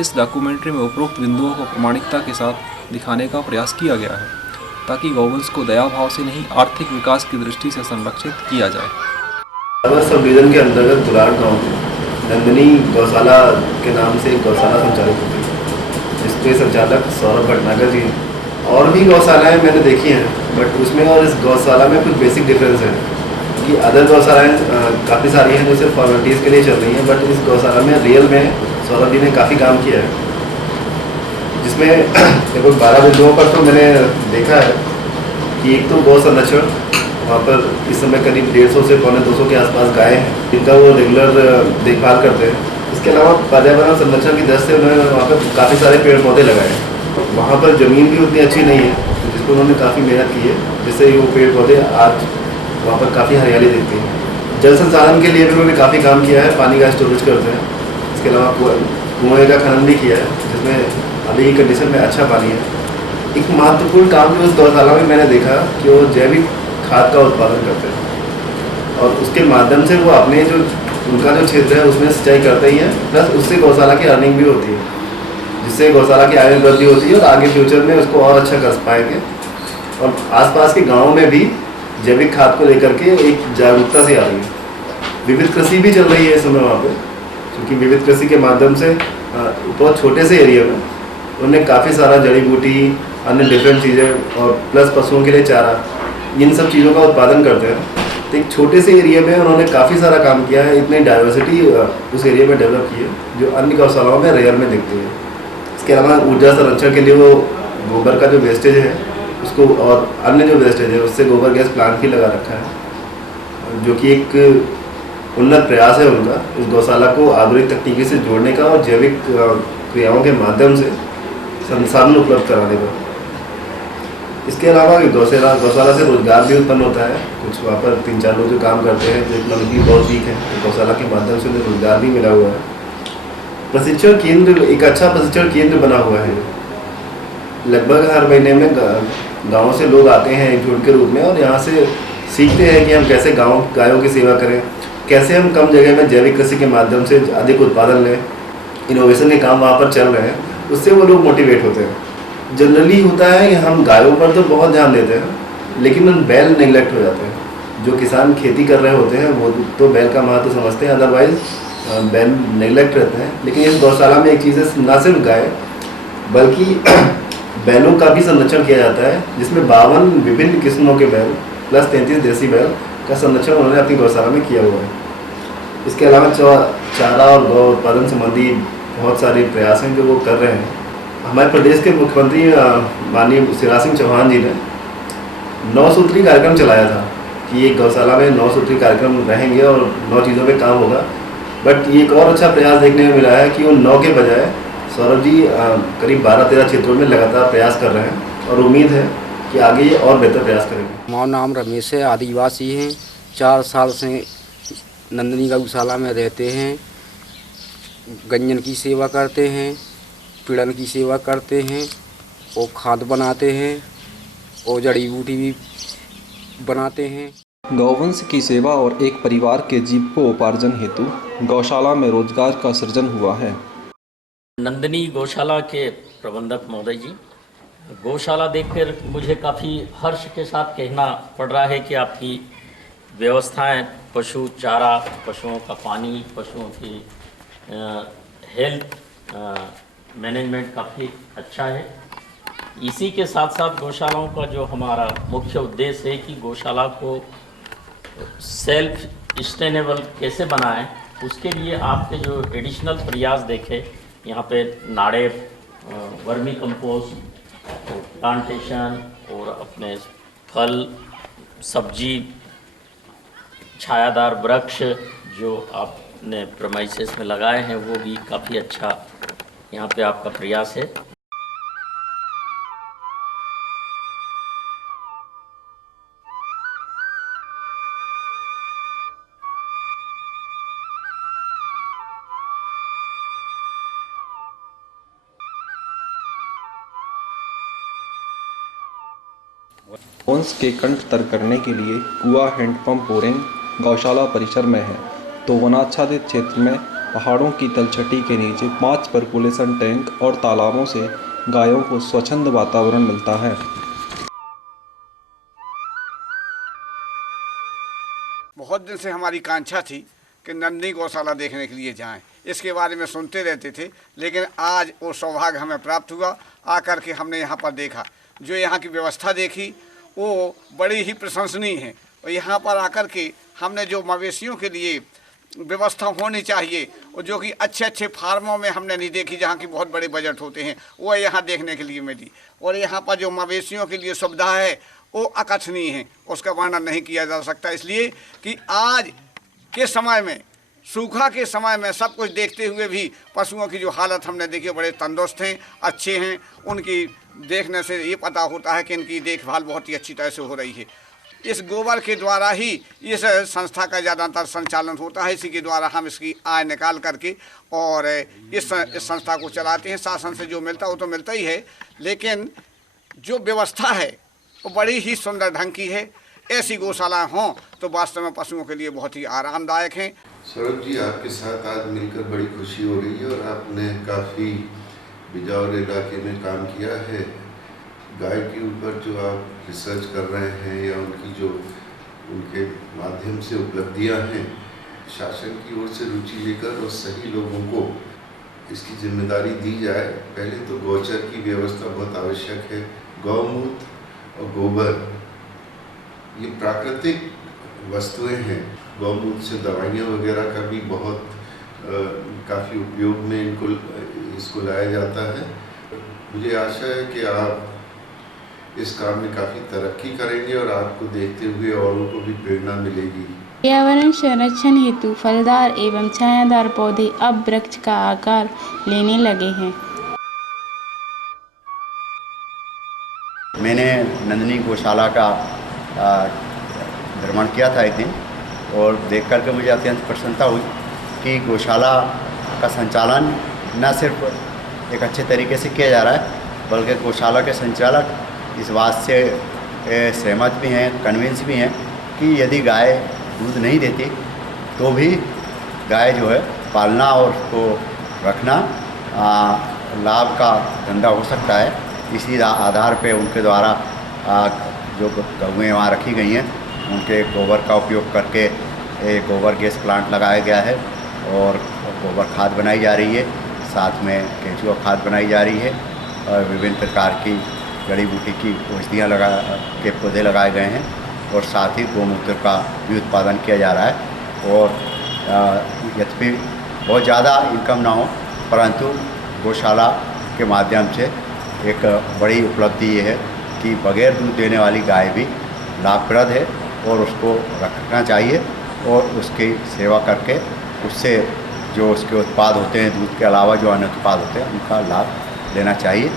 इस डॉक्यूमेंट्री में उपरोक्त बिंदुओं को प्रामाणिकता के साथ दिखाने का प्रयास किया गया है ताकि गौवंश को दया भाव से नहीं आर्थिक विकास की दृष्टि से संरक्षित किया जाए। अगर सब डिवीजन के अंतर्गत बुलाड़ गांव में नंदनी गौशाला के नाम से एक गौशाला संचालित होती है, जिसके संचालक सौरभ भटनागर जी हैं। और भी गौशालाएँ मैंने देखी हैं, बट उसमें और इस गौशाला में कुछ बेसिक डिफरेंस है कि अदर गौशालाएँ काफ़ी सारी हैं जो सिर्फ फॉर्मेलिटीज़ के लिए चल रही हैं, बट इस गौशाला में रियल में सौरभ जी ने काफ़ी काम किया है, जिसमें लगभग 12 बिंदुओं पर तो मैंने देखा है कि एक तो गौ संरक्षण, वहाँ पर इस समय करीब 150 से 250 के आसपास गायें हैं जिनका वो रेगुलर देखभाल करते हैं। इसके अलावा पर्यावरण संरक्षण की दृष्टि से उन्होंने वहाँ पर काफ़ी सारे पेड़ पौधे लगाए हैं। वहाँ पर ज़मीन भी उतनी अच्छी नहीं है, जिसको उन्होंने काफ़ी मेहनत की है, जिससे वो पेड़ पौधे आज वहाँ पर काफ़ी हरियाली दिखती है। जल संसाधन के लिए भी उन्होंने काफ़ी काम किया है, पानी का स्टोरेज करते हैं। इसके अलावा कुएँ का खनन भी किया है, जिसमें अभी की कंडीशन में अच्छा पानी है। एक महत्वपूर्ण काम जो उस गौशाला में मैंने देखा कि वो जैविक खाद का उत्पादन करते हैं और उसके माध्यम से वो अपने जो उनका जो क्षेत्र है उसमें सिंचाई करते ही हैं, प्लस उससे गौशाला की अर्निंग भी होती है, जिससे गौशाला की आय में वृद्धि होती है और आगे फ्यूचर में उसको और अच्छा कर पाएंगे। और आसपास के गाँव में भी जैविक खाद को लेकर के एक जागरूकता से आ रही है। विविध कृषि भी चल रही है इस समय वहाँ पर, क्योंकि विविध कृषि के माध्यम से बहुत छोटे से एरिया में उन्होंने काफ़ी सारा जड़ी बूटी, अन्य डिफरेंट चीज़ें और प्लस पशुओं के लिए चारा, इन सब चीज़ों का उत्पादन करते हैं। तो एक छोटे से एरिया में उन्होंने काफ़ी सारा काम किया है, इतनी डाइवर्सिटी उस एरिया में डेवलप की है जो अन्य गौशालाओं में रेयर में दिखती है। इसके अलावा ऊर्जा संरक्षण के लिए वो गोबर का जो वेस्टेज है उसको और अन्य जो वेस्टेज है उससे गोबर गैस प्लांट भी लगा रखा है, जो कि एक उन्नत प्रयास है उनका इस गौशाला को आधुनिक तकनीकी से जोड़ने का और जैविक क्रियाओं के माध्यम से संसाधन उपलब्ध कराने का। इसके अलावा गौशाला से रोजगार भी उत्पन्न होता है। कुछ वहाँ पर 3-4 लोग जो काम करते हैं, जो इकोनॉमिकली बहुत वीक है, तो गौशाला के माध्यम से उन्हें रोजगार भी मिला हुआ है। प्रशिक्षण केंद्र, एक अच्छा प्रशिक्षण केंद्र बना हुआ है। लगभग हर महीने में गाँव से लोग आते हैं एक झुंड के रूप में और यहाँ से सीखते हैं कि हम कैसे गायों की सेवा करें, कैसे हम कम जगह में जैविक कृषि के माध्यम से अधिक उत्पादन लें। इनोवेशन के काम वहाँ पर चल रहे हैं, उससे वो लोग मोटिवेट होते हैं। जनरली होता है कि हम गायों पर तो बहुत ध्यान देते हैं, लेकिन हम बैल नेगलेक्ट हो जाते हैं। जो किसान खेती कर रहे होते हैं वो तो बैल का महत्व समझते हैं, अदरवाइज बैल नेगलेक्ट रहते हैं। लेकिन इस गौशाला में एक चीज़ है, ना सिर्फ गाय बल्कि बैलों का भी संरक्षण किया जाता है, जिसमें 52 विभिन्न किस्मों के बैल प्लस 33 देसी बैल का संरक्षण उन्होंने अपनी गौशाला में किया हुआ है। इसके अलावा चारा और गौ उत्पादन संबंधी बहुत सारे प्रयास हैं जो वो कर रहे हैं। हमारे प्रदेश के मुख्यमंत्री माननीय शिवराज सिंह चौहान जी ने 9 सूत्री कार्यक्रम चलाया था कि एक गौशाला में 9 सूत्री कार्यक्रम रहेंगे और 9 चीज़ों पे काम होगा। बट ये एक और अच्छा प्रयास देखने में मिला है कि उन 9 के बजाय सौरभ जी करीब 12-13 क्षेत्रों में लगातार प्रयास कर रहे हैं और उम्मीद है कि आगे ये और बेहतर प्रयास करेंगे। हमारा नाम रमेश है, आदिवासी हैं, 4 साल से नंदनी गौशाला में रहते हैं। गंजन की सेवा करते हैं, पीड़न की सेवा करते हैं और खाद बनाते हैं और जड़ी बूटी भी बनाते हैं। गौवंश की सेवा और एक परिवार के जीविकोपार्जन हेतु गौशाला में रोजगार का सृजन हुआ है। नंदनी गौशाला के प्रबंधक महोदय जी, गौशाला देखकर मुझे काफ़ी हर्ष के साथ कहना पड़ रहा है कि आपकी व्यवस्थाएं, पशु चारा, पशुओं का पानी, पशुओं की हेल्थ मैनेजमेंट काफ़ी अच्छा है। इसी के साथ साथ गौशालाओं का जो हमारा मुख्य उद्देश्य है कि गौशाला को सेल्फ सस्टेनेबल कैसे बनाएं, उसके लिए आपके जो एडिशनल प्रयास देखे, यहाँ पे नाड़े, वर्मी कंपोस्ट, प्लांटेशन और अपने फल सब्जी, छायादार वृक्ष जो आपने प्रेमाइसेस में लगाए हैं, वो भी काफ़ी अच्छा यहाँ पे आपका प्रयास है। गौवंश के कंठ तर करने के लिए कुआं हैंडपंप बोरिंग गौशाला परिसर में है, तो वनाच्छादित क्षेत्र में पहाड़ों की तलछटी के नीचे 5 पर्कुलेशन टैंक और तालाबों से गायों को स्वच्छंद वातावरण मिलता है। बहुत दिन से हमारी कांक्षा थी कि नंदनी गौशाला देखने के लिए जाएं। इसके बारे में सुनते रहते थे, लेकिन आज वो सौभाग्य हमें प्राप्त हुआ। आकर के हमने यहाँ पर देखा, जो यहाँ की व्यवस्था देखी वो बड़ी ही प्रशंसनीय है। और यहाँ पर आकर के हमने जो मवेशियों के लिए व्यवस्था होनी चाहिए और जो कि अच्छे अच्छे फार्मों में हमने नहीं देखी, जहाँ की बहुत बड़े बजट होते हैं, वो यहाँ देखने के लिए मिली। और यहाँ पर जो मवेशियों के लिए सुविधा है वो अकथनीय है, उसका वर्णन नहीं किया जा सकता। इसलिए कि आज के समय में, सूखा के समय में सब कुछ देखते हुए भी पशुओं की जो हालत हमने देखी, बड़े तंदुरुस्त हैं, अच्छे हैं। उनकी देखने से ये पता होता है कि इनकी देखभाल बहुत ही अच्छी तरह से हो रही है। इस गोबर के द्वारा ही इस संस्था का ज़्यादातर संचालन होता है। इसी के द्वारा हम इसकी आय निकाल करके और इस संस्था को चलाते हैं। शासन से जो मिलता है वो तो मिलता ही है, लेकिन जो व्यवस्था है वो बड़ी ही सुंदर ढंग की है। ऐसी गौशालाएं हों तो वास्तव में पशुओं के लिए बहुत ही आरामदायक हैं। सौरभ जी, आपके साथ आज मिलकर बड़ी खुशी हो रही है और आपने काफ़ी बिजौर इलाके में काम किया है। गाय के ऊपर जो आप रिसर्च कर रहे हैं या उनके माध्यम से उपलब्धियां हैं, शासन की ओर से रुचि लेकर और सही लोगों को इसकी जिम्मेदारी दी जाए। पहले तो गौचर की व्यवस्था बहुत आवश्यक है। गौमूत्र और गोबर ये प्राकृतिक वस्तुएं हैं। गौमूत्र से दवाइयाँ वगैरह का भी बहुत काफ़ी उपयोग में इसको लाया जाता है। मुझे आशा है कि आप इस काम में काफ़ी तरक्की करेंगे और आपको देखते हुए औरों को भी प्रेरणा मिलेगी। पर्यावरण संरक्षण हेतु फलदार एवं छायादार पौधे अब वृक्ष का आकार लेने लगे हैं। मैंने नंदनी गौशाला का भ्रमण किया था एक दिन, और देख कर के मुझे अत्यंत प्रसन्नता हुई कि गौशाला का संचालन न सिर्फ एक अच्छे तरीके से किया जा रहा है, बल्कि गौशाला के संचालक इस बात से सहमत भी हैं, कन्विंस भी हैं कि यदि गाय दूध नहीं देती तो भी गाय जो है पालना और उसको रखना लाभ का धंधा हो सकता है। इसी आधार पे उनके द्वारा जो गौएँ वहाँ रखी गई हैं उनके गोबर का उपयोग करके एक गोबर गैस प्लांट लगाया गया है और गोबर खाद बनाई जा रही है। साथ में केंचुआ खाद बनाई जा रही है और विभिन्न प्रकार की जड़ी बूटी की औषधियाँ के पौधे लगाए गए हैं और साथ ही गौमूत्र का भी उत्पादन किया जा रहा है। और यद्यपि बहुत ज़्यादा इनकम ना हो, परंतु गौशाला के माध्यम से एक बड़ी उपलब्धि ये है कि बगैर दूध देने वाली गाय भी लाभप्रद है और उसको रखना चाहिए और उसकी सेवा करके उससे जो उसके उत्पाद होते हैं, दूध के अलावा जो अन्य उत्पाद होते हैं, उनका लाभ लेना चाहिए।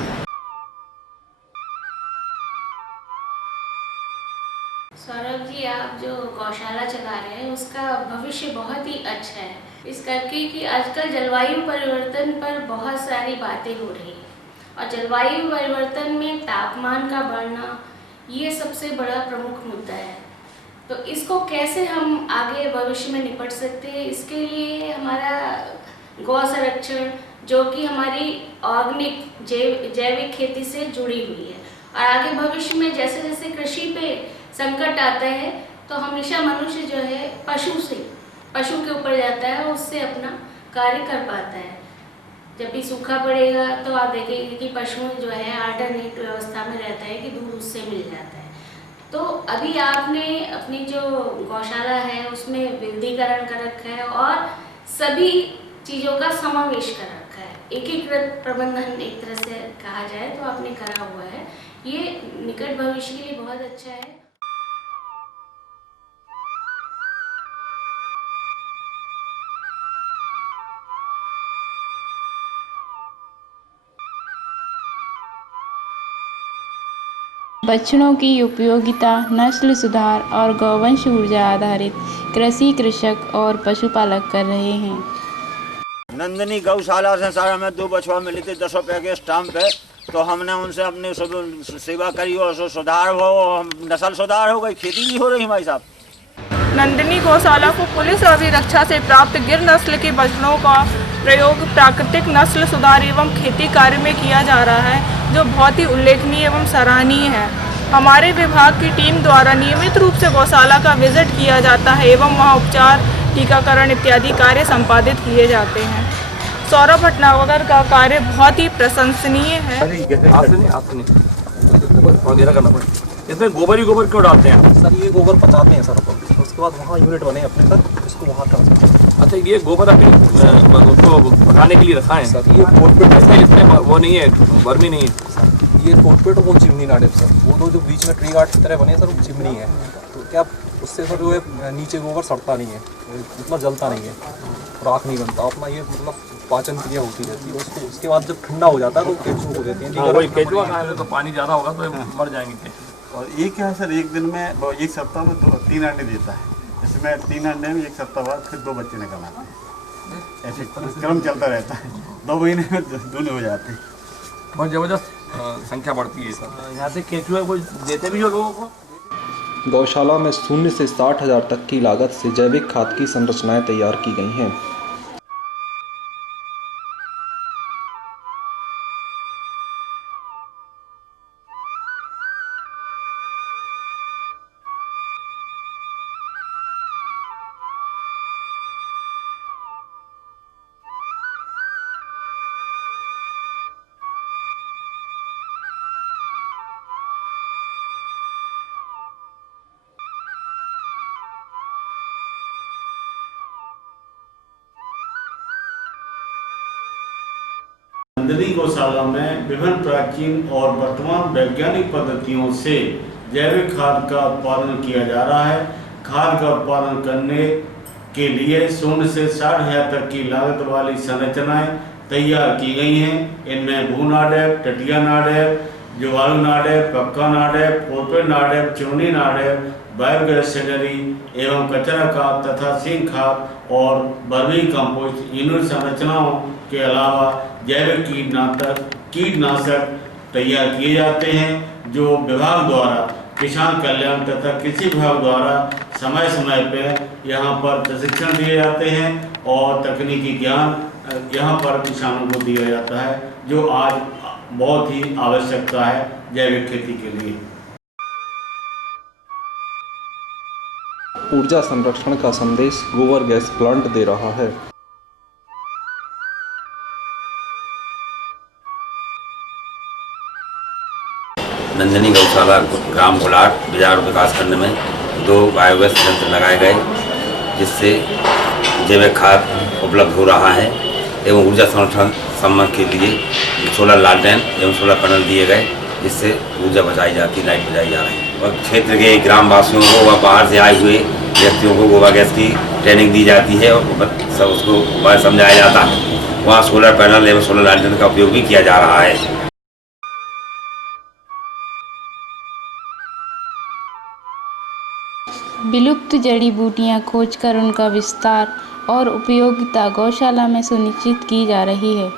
सौरभ जी, आप जो गौशाला चला रहे हैं उसका भविष्य बहुत ही अच्छा है, इस करके कि आजकल जलवायु परिवर्तन पर बहुत सारी बातें हो रही हैं और जलवायु परिवर्तन में तापमान का बढ़ना ये सबसे बड़ा प्रमुख मुद्दा है। तो इसको कैसे हम आगे भविष्य में निपट सकते हैं, इसके लिए हमारा गौ संरक्षण जो कि हमारी ऑर्गेनिक जैविक खेती से जुड़ी हुई है और आगे भविष्य में जैसे जैसे कृषि पे संकट आता है तो हमेशा मनुष्य जो है पशु के ऊपर जाता है और उससे अपना कार्य कर पाता है। जब भी सूखा पड़ेगा तो आप देखेंगे कि पशु जो है अल्टरनेट व्यवस्था में रहता है कि दूध उससे मिल जाता है। तो अभी आपने अपनी जो गौशाला है उसमें विविधीकरण कर रखा है और सभी चीज़ों का समावेश कर रखा है, एकीकृत प्रबंधन एक तरह से कहा जाए तो आपने करा हुआ है। ये निकट भविष्य के लिए बहुत अच्छा है। बछड़ों की उपयोगिता नस्ल सुधार और गौवंश ऊर्जा आधारित कृषि कृषक और पशुपालक कर रहे हैं। नंदनी गौशाला से सारा में 2 बछवा मिली थी 10 रुपये के स्टाम्प पे, तो हमने उनसे अपनी सेवा करी और सुधार हो, नस्ल सुधार हो गई, खेती भी हो रही हमारी साहब। नंदिनी गौशाला को पुलिस अभिरक्षा से प्राप्त गिर नस्ल के बछड़ों का प्रयोग प्राकृतिक नस्ल सुधार एवं खेती कार्य में किया जा रहा है, जो बहुत ही उल्लेखनीय एवं सराहनीय है। हमारे विभाग की टीम द्वारा नियमित रूप से गौशाला का विजिट किया जाता है एवं वहाँ उपचार, टीकाकरण इत्यादि कार्य संपादित किए जाते हैं। सौरभ भटनागर का कार्य बहुत ही प्रशंसनीय है। इसमें गोबर ही गोबर क्यों डालते हैं सर? ये गोबर पचाते हैं सर अपन, उसके बाद वहाँ यूनिट बने अपने सर, उसको वहाँ ट्रांसफर। अच्छा, ये गोबर अपनी उसको पकाने के लिए रखा है सर? ये कोटपेट इसमें वो नहीं है, वर्मी नहीं है सर। ये कोटपेट वो चिमनी नाडे सर, वो दो जो बीच में ट्री गार्ड की तरह बने सर, वो चिमनी है। तो क्या उससे सर जो है नीचे गोबर सड़ता नहीं है, मतलब जलता नहीं है, राख नहीं बनता अपना, ये मतलब पाचन क्रिया होती रहती है। उसको उसके बाद जब ठंडा हो जाता है तो केंचुओं को देते हैं। वही केंचुआ खाने में तो पानी ज़्यादा होगा तो मर जाएंगे। और एक क्या है सर, एक दिन में एक सप्ताह में 3 अंडे देता है। इसमें 3 अंडे में एक सप्ताह बाद फिर 2 बच्चे निकल आते हैं। ऐसे क्रम चलता रहता है, 2 महीने में दूने हो जाते हैं। बहुत ज़बरदस्त संख्या बढ़ती है सर। यहाँ से केंचुआ को देते भी हो लोगों को। गौशाला में 0 से 60,000 तक की लागत से जैविक खाद की संरचनाएं तैयार की गई हैं। नंदिनी गौशाला में विभिन्न प्राचीन और वर्तमान वैज्ञानिक पद्धतियों से जैविक खाद का उत्पादन किया जा रहा है। खाद का उत्पादन करने के लिए 0 से 60,000 तक की लागत वाली संरचनाएं तैयार की गई हैं। इनमें भू नाडेप, टटिया नाडेप, जुगाड़ू नाडेप, पक्का नाडेप, फोरपेट नाडेप, चिमनी नाडेप, बायोगैस सेडरी एवं कचरा खाद तथा सिंक खाद और वर्मी कंपोस्ट यूनिट संरचनाओं के अलावा जैविक कीटनाशक तैयार किए जाते हैं, जो विभाग द्वारा किसान कल्याण तथा कृषि विभाग द्वारा समय समय पर यहाँ पर प्रशिक्षण दिए जाते हैं और तकनीकी ज्ञान यहाँ पर किसानों को दिया जाता है, जो आज बहुत ही आवश्यकता है जैविक खेती के लिए। ऊर्जा संरक्षण का संदेश गोबर गैस प्लांट दे रहा है। नंदिनी गौशाला ग्राम गुलाट बाजार विकास खंड में 2 बायोगैस संयंत्र लगाए गए, जिससे जैविक खाद उपलब्ध हो रहा है एवं ऊर्जा संरक्षण संबंध के लिए सोलर लालटेन एवं सोलर पैनल दिए गए, जिससे ऊर्जा बचाई जाती, लाइट बचाई जा रही है। और क्षेत्र के ग्रामवासियों को व बाहर से आए हुए व्यक्तियों को गोबर गैस की ट्रेनिंग दी जाती है और सब उसको समझाया जाता है। वहाँ सोलर पैनल एवं सोलर लालटेन का उपयोग भी किया जा रहा है। विलुप्त जड़ी बूटियां खोजकर उनका विस्तार और उपयोगिता गौशाला में सुनिश्चित की जा रही है।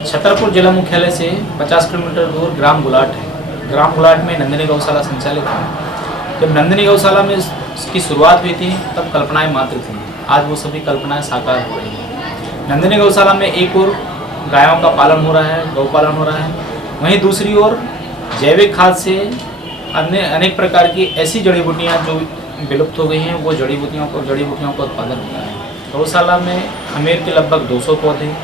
छतरपुर जिला मुख्यालय से 50 किलोमीटर दूर ग्राम गुलाट है। ग्राम गुलाट में नंदिनी गौशाला संचालित है। जब नंदिनी गौशाला में इसकी शुरुआत हुई थी तब कल्पनाएं मात्र थी, आज वो सभी कल्पनाएं साकार हो रही हैं। नंदिनी गौशाला में एक ओर गायों का पालन हो रहा है, गौपालन हो रहा है, वहीं दूसरी ओर जैविक खाद से अन्य अनेक प्रकार की ऐसी जड़ी बूटियाँ जो विलुप्त हो गई हैं, वो जड़ी बूटियों का उत्पादन होता है। गौशाला में अमेर के लगभग 200 पौधे,